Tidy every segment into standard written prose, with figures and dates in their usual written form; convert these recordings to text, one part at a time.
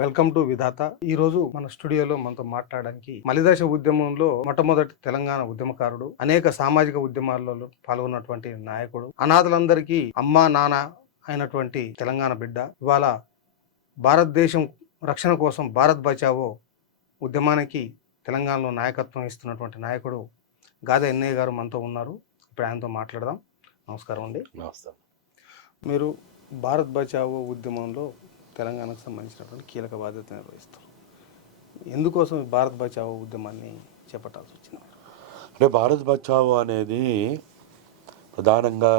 Welcome to విధాత. ఈ రోజు మన స్టూడియోలో మనతో మాట్లాడడానికి మలిదశ ఉద్యమంలో మొట్టమొదటి తెలంగాణ ఉద్యమకారుడు, అనేక సామాజిక ఉద్యమాలలో పాల్గొన్నటువంటి నాయకుడు, అనాథలందరికీ అమ్మా నాన్న అయినటువంటి తెలంగాణ బిడ్డ, ఇవాళ భారతదేశం రక్షణ కోసం భారత్ బచావో ఉద్యమానికి తెలంగాణలో నాయకత్వం ఇస్తున్నటువంటి నాయకుడు గాదె ఎన్నయ్య గారు మనతో ఉన్నారు. ఇప్పుడు ఆయనతో మాట్లాడదాం. నమస్కారం అండి. నమస్తే. మీరు భారత్ బచావో ఉద్యమంలో తెలంగాణకు సంబంధించినటువంటి కీలక బాధ్యత నిర్వహిస్తారు. ఎందుకోసం ఈ భారత్ బచావో ఉద్యమాన్ని చేపట్టాల్సి వచ్చింది? అంటే భారత్ బచావో అనేది ప్రధానంగా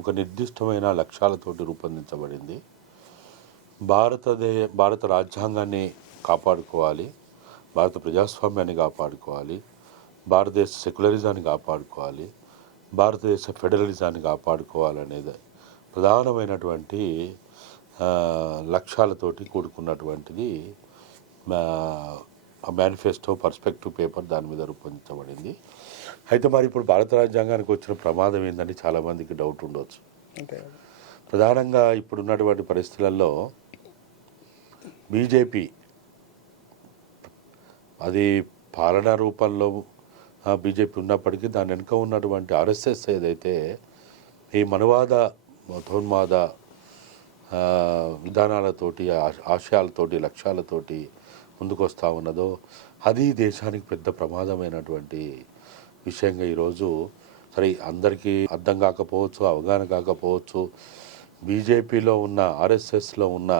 ఒక నిర్దిష్టమైన లక్ష్యాలతోటి రూపొందించబడింది. భారత రాజ్యాంగాన్ని కాపాడుకోవాలి, భారత ప్రజాస్వామ్యాన్ని కాపాడుకోవాలి, భారతదేశ సెక్యులరిజాన్ని కాపాడుకోవాలి, భారతదేశ ఫెడరలిజాన్ని కాపాడుకోవాలనేది ప్రధానమైనటువంటి లక్ష్యాలతోటి కూడుకున్నటువంటిది మేనిఫెస్టో పర్స్పెక్టివ్ పేపర్ దాని మీద రూపొందించబడింది. అయితే మరి ఇప్పుడు భారత రాజ్యాంగానికి వచ్చిన ప్రమాదం ఏందని చాలామందికి డౌట్ ఉండవచ్చు. ప్రధానంగా ఇప్పుడున్నటువంటి పరిస్థితులలో బీజేపీ అది పాలనా రూపంలో బీజేపీ ఉన్నప్పటికీ దాని వెనుక ఉన్నటువంటి ఆర్ఎస్ఎస్ ఏదైతే ఈ మనువాద మతోన్మాద విధానాలతోటి ఆశయాలతోటి లక్ష్యాలతోటి ముందుకు వస్తూ ఉన్నదో అది దేశానికి పెద్ద ప్రమాదమైనటువంటి విషయంగా ఈరోజు సరే అందరికీ అర్థం కాకపోవచ్చు, అవగాహన కాకపోవచ్చు. బీజేపీలో ఉన్న ఆర్ఎస్ఎస్లో ఉన్న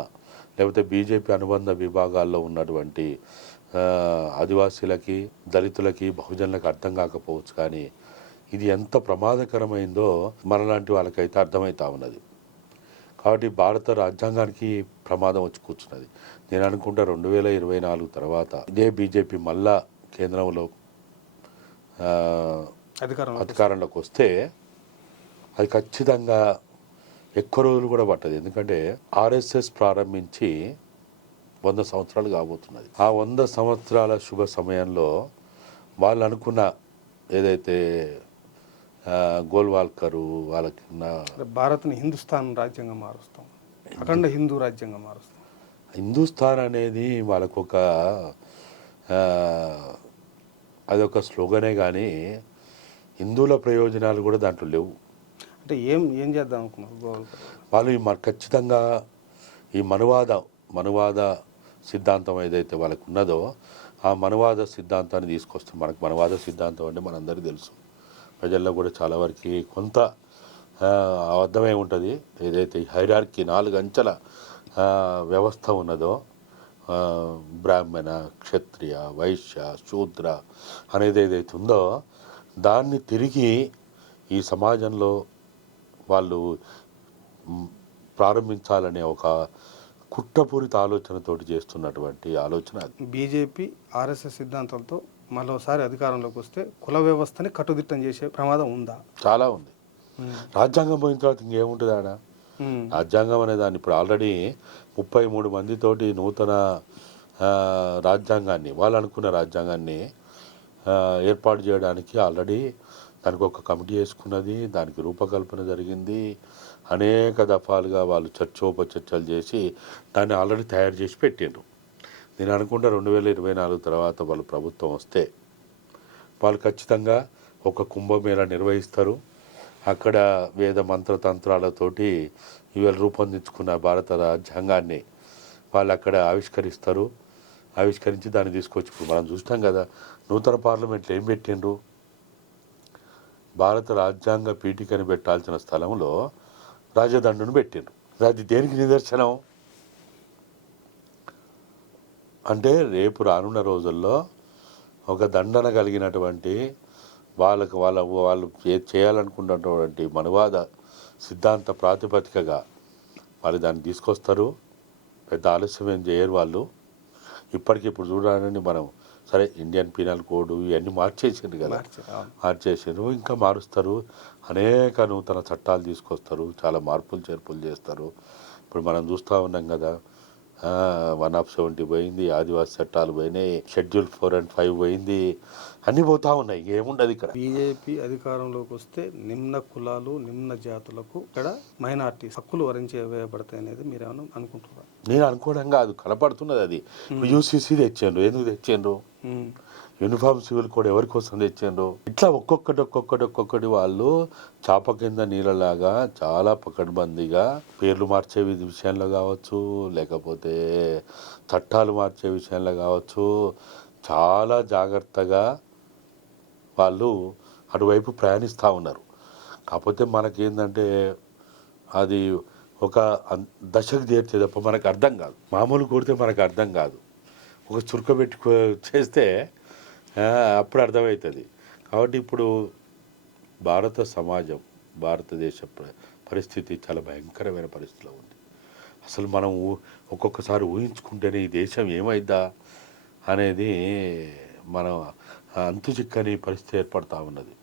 లేకపోతే బీజేపీ అనుబంధ విభాగాల్లో ఉన్నటువంటి ఆదివాసీలకి, దళితులకి, బహుజనులకు అర్థం కాకపోవచ్చు. కానీ ఇది ఎంత ప్రమాదకరమైందో మనలాంటి వాళ్ళకైతే అర్థమవుతా ఉన్నది. కాబట్టి భారత రాజ్యాంగానికి ప్రమాదం వచ్చి కూర్చున్నది. నేను అనుకుంటా 2024 తర్వాత ఇదే బీజేపీ మళ్ళా కేంద్రంలో అధికారంలోకి వస్తే అది ఖచ్చితంగా ఎక్కువ రోజులు కూడా పట్టదు. ఎందుకంటే ఆర్ఎస్ఎస్ ప్రారంభించి 100 సంవత్సరాలు కాబోతున్నది. ఆ 100 సంవత్సరాల శుభ సమయంలో వాళ్ళు అనుకున్న ఏదైతే గోల్వాల్కరు వాళ్ళకి భారత్ని హిందుస్థాన్ రాజ్యంగా మారుస్తాం, అఖండ హిందూ రాజ్యంగా మారుస్తాం. హిందుస్థాన్ అనేది వాళ్ళకొక అదొక స్లోగనే, కానీ హిందువుల ప్రయోజనాలు కూడా దాంట్లో లేవు. అంటే ఏం చేద్దాం అనుకున్నారు వాళ్ళు? ఖచ్చితంగా ఈ మనువాద సిద్ధాంతం ఏదైతే వాళ్ళకు ఉన్నదో ఆ మనువాద సిద్ధాంతాన్ని తీసుకొస్తాం. మనకు మనువాద సిద్ధాంతం అంటే మనందరికీ తెలుసు, ప్రజల్లో కూడా చాలా వరకు కొంత అర్థమై ఉంటుంది. ఏదైతే హైరార్కీ 4 అంచెల వ్యవస్థ ఉన్నదో బ్రాహ్మణ, క్షత్రియ, వైశ్య, శూద్ర అనేది ఏదైతే ఉందో దాన్ని తిరిగి ఈ సమాజంలో వాళ్ళు ప్రారంభించాలనే ఒక కుట్రపూరిత ఆలోచనతోటి చేస్తున్నటువంటి ఆలోచన. బీజేపీ ఆర్ఎస్ఎస్ సిద్ధాంతాలతో మరోసారి అధికారంలోకి వస్తే కుల వ్యవస్థని కట్టుదిట్టం చేసే ప్రమాదం ఉందా? చాలా ఉంది. రాజ్యాంగం పోయిన తర్వాత ఇంకేముంటుంది ఆడ? రాజ్యాంగం అనే దాన్ని ఇప్పుడు ఆల్రెడీ 33 మందితోటి నూతన రాజ్యాంగాన్ని, వాళ్ళు అనుకున్న రాజ్యాంగాన్ని ఏర్పాటు చేయడానికి ఆల్రెడీ దానికి ఒక కమిటీ వేసుకున్నది, దానికి రూపకల్పన జరిగింది. అనేక దఫాలుగా వాళ్ళు చర్చోపచర్చలు చేసి దాన్ని ఆల్రెడీ తయారు చేసి పెట్టిండ్రు. నేను అనుకుంటా 2024 తర్వాత వాళ్ళు ప్రభుత్వం వస్తే వాళ్ళు ఖచ్చితంగా ఒక కుంభమేళా నిర్వహిస్తారు. అక్కడ వేద మంత్రతంత్రాలతోటి ఇవాళ రూపొందించుకున్న భారత రాజ్యాంగాన్ని వాళ్ళు అక్కడ ఆవిష్కరించి దాన్ని తీసుకొచ్చి ఇప్పుడు మనం చూస్తాం కదా, నూతన పార్లమెంట్లో ఏం పెట్టిండ్రు? భారత రాజ్యాంగ పీఠికని పెట్టాల్సిన స్థలంలో రాజదండును పెట్టిండ్రు. అది దేనికి నిదర్శనం అంటే రేపు రానున్న రోజుల్లో ఒక దండన కలిగినటువంటి వాళ్ళు చేయాలనుకున్నటువంటి మనువాద సిద్ధాంత ప్రాతిపదికగా వాళ్ళు దాన్ని తీసుకొస్తారు. పెద్ద ఆలస్యం ఏం చేయరు వాళ్ళు. ఇప్పటికిప్పుడు చూడాలని మనం సరే ఇండియన్ పీనల్ కోడ్ ఇవన్నీ మార్చేసిండ్రు కదా, మార్చేసిండ్రు, ఇంకా మారుస్తారు. అనేక నూతన చట్టాలు తీసుకొస్తారు, చాలా మార్పులు చేర్పులు చేస్తారు. ఇప్పుడు మనం చూస్తూ ఉన్నాం కదా, 170 పోయింది, ఆదివాసీ చట్టాలు పోయినాయి, షెడ్యూల్ 4 and 5 పోయింది, అన్నీ పోతా ఉన్నాయి. ఏముండదు ఇక్కడ. బీజేపీ అధికారంలోకి వస్తే నిమ్న కులాలు నిమ్న జాతులకు ఇక్కడ మైనార్టీ హక్కులు వేయబడతాయి అనేది మీరు ఏమైనా అనుకుంటున్నారు? నేను అనుకోవడం కాదు, కనపడుతున్నది అది. యూసీసీ తెచ్చాను, ఎందుకు తెచ్చాను? యూనిఫామ్ సివిల్ కోడ్ ఎవరి కోసం తెచ్చారు? ఇట్లా ఒక్కొక్కటి వాళ్ళు చాప కింద నీళ్ళలాగా చాలా పకడ్బందీగా పేర్లు మార్చే విషయంలో కావచ్చు, లేకపోతే చట్టాలు మార్చే విషయంలో కావచ్చు, చాలా జాగ్రత్తగా వాళ్ళు అటువైపు ప్రయాణిస్తూ ఉన్నారు. కాకపోతే మనకేంటంటే అది ఒక దశకు చేర్చే తప్ప మనకు అర్థం కాదు. మామూలు కొడితే మనకు అర్థం కాదు, ఒక చురుక పెట్టి చేస్తే అప్పుడు అర్థమవుతుంది. కాబట్టి ఇప్పుడు భారత సమాజం, భారతదేశ పరిస్థితి చాలా భయంకరమైన పరిస్థితిలో ఉంది. అసలు మనం ఒక్కొక్కసారి ఊహించుకుంటేనే ఈ దేశం ఏమైద్దా అనేది మనం అంతు చిక్కని పరిస్థితి ఏర్పడుతూ ఉన్నది.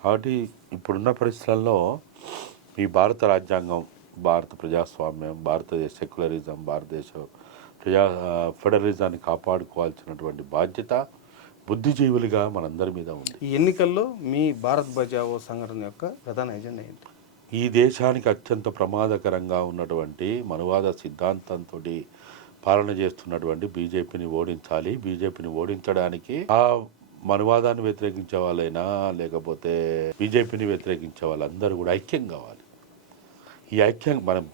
కాబట్టి ఇప్పుడున్న పరిస్థితులలో ఈ భారత రాజ్యాంగం, భారత ప్రజాస్వామ్యం, భారతదేశ సెక్యులరిజం, భారతదేశ ఫెడరలిజాన్ని కాపాడుకోవాల్సినటువంటి బాధ్యత బుద్ధిజీవులుగా మనందరి మీద ఉంది. ఈ ఎన్నికల్లో మీ భారత్ బచావో సంఘటన యొక్క ప్రధాన ఎజెండా ఏంటి? ఈ దేశానికి అత్యంత ప్రమాదకరంగా ఉన్నటువంటి మనువాద సిద్ధాంతంతో పాలన చేస్తున్నటువంటి బీజేపీని ఓడించాలి. బీజేపీని ఓడించడానికి ఆ మనువాదాన్ని వ్యతిరేకించే వాళ్ళైనా లేకపోతే బీజేపీని వ్యతిరేకించే వాళ్ళందరూ కూడా ఐక్యం కావాలి. ఈ ఐక్యం మనం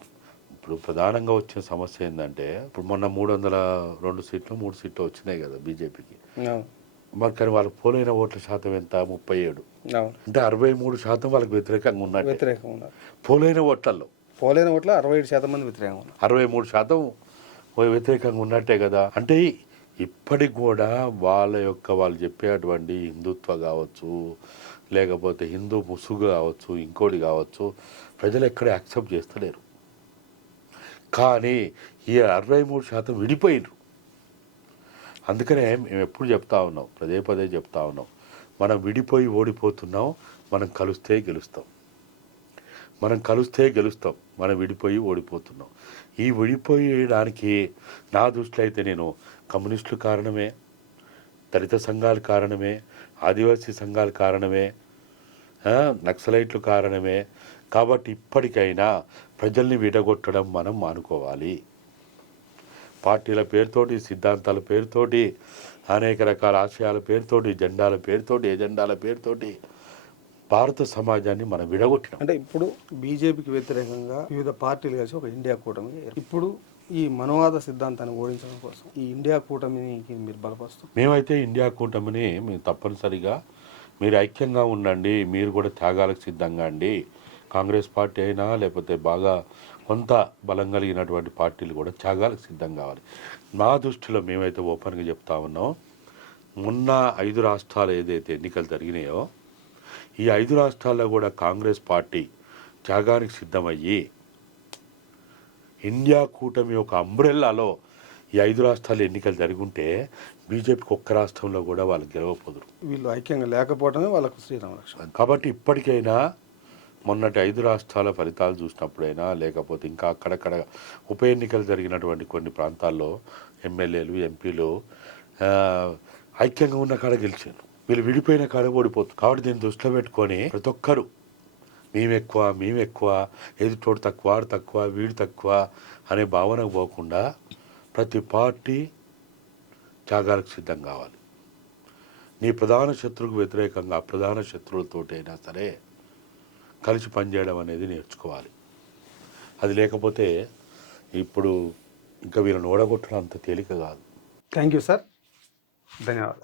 ఇప్పుడు ప్రధానంగా వచ్చిన సమస్య ఏంటంటే, ఇప్పుడు మొన్న 302 సీట్లు 3 సీట్లు వచ్చినాయి కదా బీజేపీకి. మరి కానీ వాళ్ళకి పోలైన ఓట్ల శాతం ఎంత? 37. అంటే 63% వాళ్ళకి వ్యతిరేకంగా ఉన్నారు. పోలైన ఓట్లలో 67% మంది వ్యతిరేకంగా ఉన్నారు. 63% వ్యతిరేకంగా ఉన్నట్టే కదా. అంటే ఇప్పటికి కూడా వాళ్ళు చెప్పేటువంటి హిందుత్వ కావచ్చు, లేకపోతే హిందూ ముసుగు కావచ్చు, ఇంకోటి కావచ్చు, ప్రజలు ఎక్కడ యాక్సెప్ట్ చేస్తలేరు. కానీ ఈ 63% విడిపోయినరు. అందుకనే మేము ఎప్పుడు చెప్తా ఉన్నాం, పదే చెప్తా ఉన్నాం, మనం విడిపోయి ఓడిపోతున్నాం, మనం కలిస్తే గెలుస్తాం. మనం విడిపోయి ఓడిపోతున్నాం. ఈ విడిపోయడానికి నా దృష్టిలో అయితే నేను కమ్యూనిస్టులు కారణమే, దళిత సంఘాలు కారణమే, ఆదివాసీ సంఘాల కారణమే, నక్సలైట్లు కారణమే. కాబట్టి ఇప్పటికైనా ప్రజల్ని విడగొట్టడం మనం మానుకోవాలి. పార్టీల పేరుతోటి, సిద్ధాంతాల పేరుతోటి, అనేక రకాల ఆశయాల పేరుతోటి, జెండాల పేరుతోటి, ఎజెండాల పేరుతోటి భారత సమాజాన్ని మనం విడగొట్టినాం. అంటే ఇప్పుడు బీజేపీకి వ్యతిరేకంగా వివిధ పార్టీలు కలిసి ఒక ఇండియా కూటమి, ఇప్పుడు ఈ మనవాద సిద్ధాంతాన్ని ఓడించడం కోసం ఈ ఇండియా కూటమికి మీరు బలపరుస్తాం. మేమైతే ఇండియా కూటమిని మేము తప్పనిసరిగా మీరు ఐక్యంగా ఉండండి, మీరు కూడా త్యాగాలకు సిద్ధంగా అండి. కాంగ్రెస్ పార్టీ అయినా లేకపోతే బాగా కొంత బలం కలిగినటువంటి పార్టీలు కూడా త్యాగాలకు సిద్ధం కావాలి. నా దృష్టిలో మేమైతే ఓపెన్గా చెప్తా ఉన్నాం, మొన్న 5 రాష్ట్రాలు ఏదైతే ఎన్నికలు జరిగినాయో ఈ 5 రాష్ట్రాల్లో కూడా కాంగ్రెస్ పార్టీ త్యాగానికి సిద్ధమయ్యి ఇండియా కూటమి ఒక అంబ్రెల్లాలో ఈ 5 రాష్ట్రాలు ఎన్నికలు జరుగుంటే బీజేపీకి ఒక్క రాష్ట్రంలో కూడా వాళ్ళు గెలవపోదురు. వీళ్ళు ఐక్యంగా లేకపోవడమే వాళ్ళకు శ్రీరామ రక్షణ. కాబట్టి ఇప్పటికైనా మొన్నటి 5 రాష్ట్రాల ఫలితాలు చూసినప్పుడైనా లేకపోతే ఇంకా అక్కడక్కడ ఉప ఎన్నికలు జరిగినటువంటి కొన్ని ప్రాంతాల్లో ఎమ్మెల్యేలు, ఎంపీలు ఐక్యంగా ఉన్న కాడ గెలిచారు. వీళ్ళు విడిపోయిన కాడ ఓడిపోతుంది. కాబట్టి దీన్ని దృష్టిలో పెట్టుకొని ప్రతి ఒక్కరు మేమెక్కువ, ఎదుటోడు తక్కువ, వాడు తక్కువ, వీడు తక్కువ అనే భావనకు పోకుండా ప్రతి పార్టీ త్యాగాలకు సిద్ధం కావాలి. నీ ప్రధాన శత్రువుకు వ్యతిరేకంగా ప్రధాన శత్రువులతోటైనా సరే కలిసి పనిచేయడం అనేది నేర్చుకోవాలి. అది లేకపోతే ఇప్పుడు ఇంకా వీళ్ళని ఓడగొట్టడం అంత తేలిక కాదు. థ్యాంక్ యూ సార్, ధన్యవాదాలు.